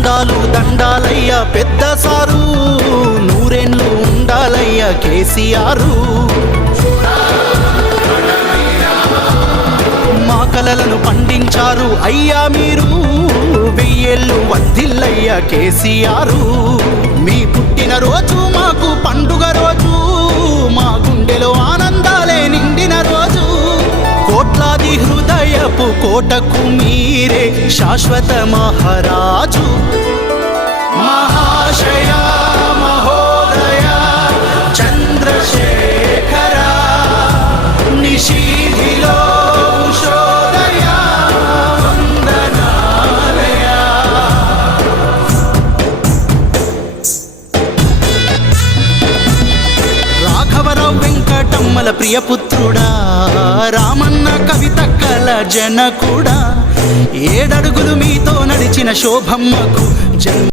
దండాలు దండాలయ్య పెద్ద సారు, నూరేళ్ళు ఉండాలయ్య కేసీఆర్. మా కలలను పండించారు అయ్యా మీరు, వెయ్యేళ్ళు వర్ధిల్లయ్య కేసీఆర్. మీ పుట్టిన రోజు మాకు పండుగ రోజు, మా గుండెలో ఆనందాలే నిండిన రోజు. కోట్లాది హృదయపు కోటకు మీరే శాశ్వత మహారాజు. మహాశయ మహోదయ చంద్రశేఖర, నిశీధిలో ఉషోదయ వందనాలయ. రాఘవరావు వెంకటమ్మల ప్రియపుత్రుడా, రామన్న కవిత కల జనకుడా, 7 అడుగులు మీతో నడిచిన శోభమ్మకు జన్మ